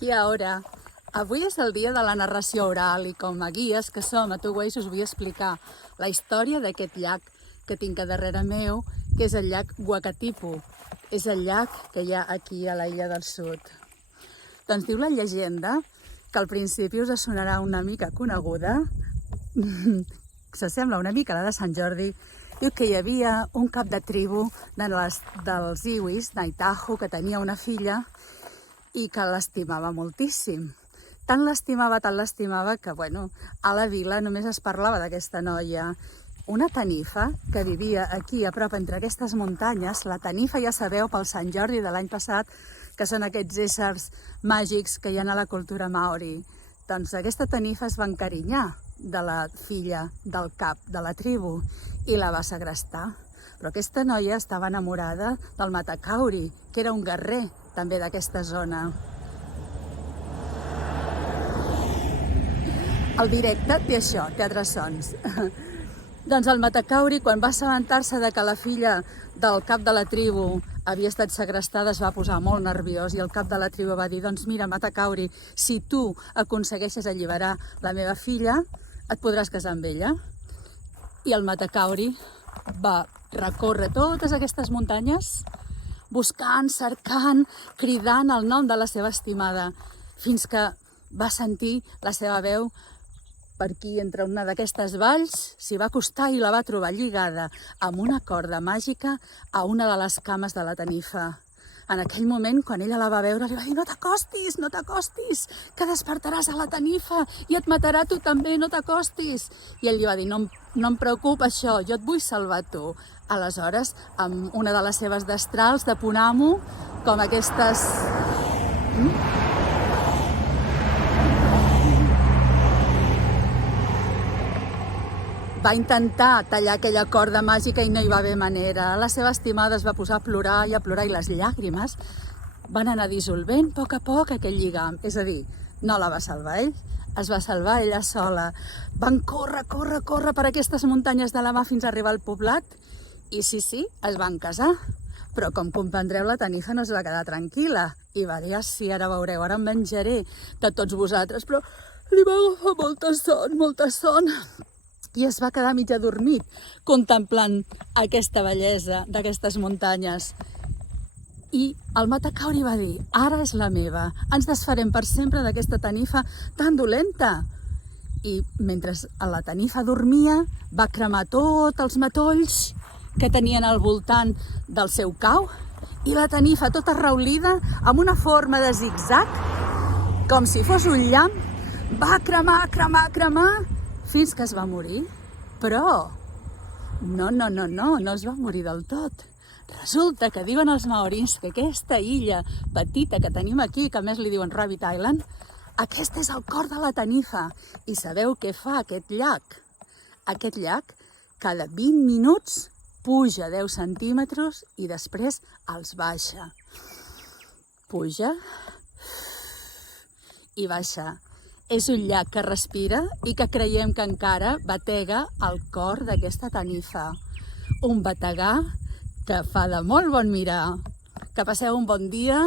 I ara, avui és el dia de la narració oral i com a guies que som a Two Ways us vull explicar la història d'aquest llac que tinc a darrere meu, que és el llac Wakatipu. És el llac que hi ha aquí a l'illa del sud. Doncs diu la llegenda que al principi us sonarà una mica coneguda, s'assembla una mica a la de Sant Jordi. Diu que hi havia un cap de tribu dels iwis, Naitahu, que tenia una filla i que l'estimava moltíssim. Tant l'estimava que, a la vila només es parlava d'aquesta noia. Una tanifa que vivia aquí a prop entre aquestes muntanyes. La tanifa ja sabeu pel Sant Jordi de l'any passat que són aquests éssers màgics que hi ha a la cultura maori. Doncs aquesta tanifa es va encarinyar de la filla del cap de la tribu i la va segrestar. Però aquesta noia estava enamorada del Matakauri, que era un guerrer també d'aquesta zona. El directe té això, té altres sons. Doncs el Matakauri, quan va assabentar-se de que la filla del cap de la tribu havia estat segrestada, es va posar molt nerviós i el cap de la tribu va dir: doncs mira, Matakauri, si tu aconsegueixes alliberar la meva filla, et podràs casar amb ella. I el Matakauri va recórrer totes aquestes muntanyes buscant, cercant, cridant el nom de la seva estimada, fins que va sentir la seva veu per aquí, entre una d'aquestes valls, s'hi va acostar i la va trobar lligada amb una corda màgica a una de les cames de la tanifa. En aquell moment, quan ella la va veure, li va dir: no t'acostis, que despertaràs a la tanifa i et matarà tu també, no t'acostis. I ell li va dir: no em preocupa això, jo et vull salvar tu. Aleshores, amb una de les seves destrals de punamo, com aquestes... Va intentar tallar aquella corda màgica i no hi va haver manera. La seva estimada es va posar a plorar i les llàgrimes van anar dissolvent a poc aquell lligam. És a dir, no la va salvar ell, es va salvar ella sola. Van córrer per aquestes muntanyes de la mà fins a arribar al poblat i sí, es van casar. Però com comprendreu, la tanifa no es va quedar tranquil·la i va dir: sí, ara veureu, ara em venjaré de tots vosaltres. Però li va agafar molta son. I es va quedar mig adormit contemplant aquesta bellesa d'aquestes muntanyes. I el Matakauri va dir: ara és la meva, ens desfarem per sempre d'aquesta tanifa tan dolenta. I mentre la tanifa dormia, va cremar tots els matolls que tenien al voltant del seu cau i la tanifa, tota arraulida, amb una forma de zigzag, com si fos un llamp, va cremar fins que es va morir. Però no es va morir del tot. Resulta que diuen els maorins que aquesta illa petita que tenim aquí, que a més li diuen Rabbit Island, aquest és el cor de la tanifa. I sabeu què fa aquest llac? Aquest llac cada 20 minuts puja 10 centímetres i després els baixa. Puja i baixa. És un llac que respira i que creiem que encara batega el cor d'aquesta tanifa. Un bategar que fa de molt bon mirar. Que passeu un bon dia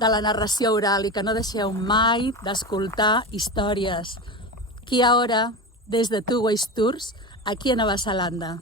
de la narració oral i que no deixeu mai d'escoltar històries. Qui ara, des de Two Ways Tours, aquí a Nova Zelanda.